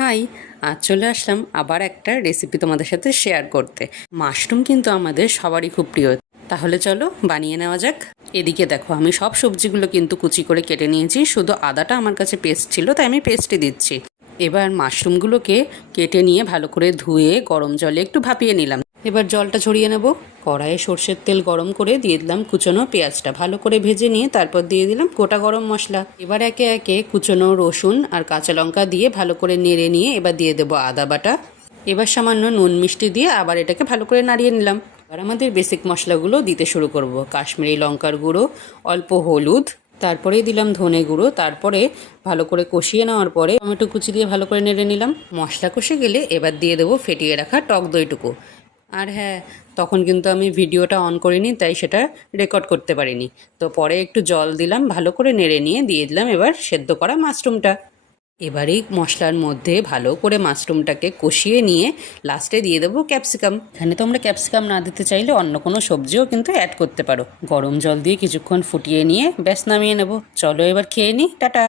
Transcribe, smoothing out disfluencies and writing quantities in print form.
High, আজ চলে আসলাম আবার একটা রেসিপি তোমাদের সাথে শেয়ার করতে। মাশরুম কিন্তু আমাদের সবারই খুব প্রিয়। তাহলে চলো বানিয়ে নেওয়া যাক। এদিকে দেখো, আমি সব সবজিগুলো কিন্তু কুচি করে কেটে নিয়েছি, শুধু আদাটা আমার কাছে পেস্ট ছিল তাই আমি পেস্টে দিচ্ছি। এবার মাশরুমগুলোকে কেটে নিয়ে ভালো করে ধুয়ে গরম জলে একটু ভাপিয়ে নিলাম। এবার জলটা ঝরিয়ে নেব। কড়াইয়ে সর্ষের তেল গরম করে দিয়ে দিলাম কুচনো পেঁয়াজটা, ভালো করে ভেজে নিয়ে তারপর দিয়ে দিলাম গোটা গরম মশলা। এবার একে একে কুচনো রসুন আর কাঁচা লঙ্কা দিয়ে ভালো করে নেড়ে নিয়ে এবার দিয়ে দেবো আদা বাটা। এবার সামান্য নুন মিষ্টি দিয়ে আবার এটাকে ভালো করে নাড়িয়ে নিলাম। এবার আমাদের বেসিক মশলাগুলো দিতে শুরু করব। কাশ্মীরি লঙ্কার গুঁড়ো, অল্প হলুদ, তারপরেই দিলাম ধনে গুঁড়ো। তারপরে ভালো করে কষিয়ে নেওয়ার পরে টমেটো কুচি দিয়ে ভালো করে নেড়ে নিলাম। মশলা কষে গেলে এবার দিয়ে দেবো ফেটিয়ে রাখা টক দইটুকু। আর হ্যাঁ, তখন কিন্তু আমি ভিডিওটা অন করিনি, তাই সেটা রেকর্ড করতে পারিনি। তো পরে একটু জল দিলাম, ভালো করে নেড়ে নিয়ে দিয়ে দিলাম এবার সেদ্ধ করা মাশরুমটা। এবার এই মশলার মধ্যে ভালো করে মাশরুমটাকে কষিয়ে নিয়ে লাস্টে দিয়ে দেবো ক্যাপসিকাম। এখানে তোমরা ক্যাপসিকাম না দিতে চাইলে অন্য কোনো সবজিও কিন্তু অ্যাড করতে পারো। গরম জল দিয়ে কিছুক্ষণ ফুটিয়ে নিয়ে ব্যাস নামিয়ে নেব। চলো এবার খেয়ে নিই, টাটা।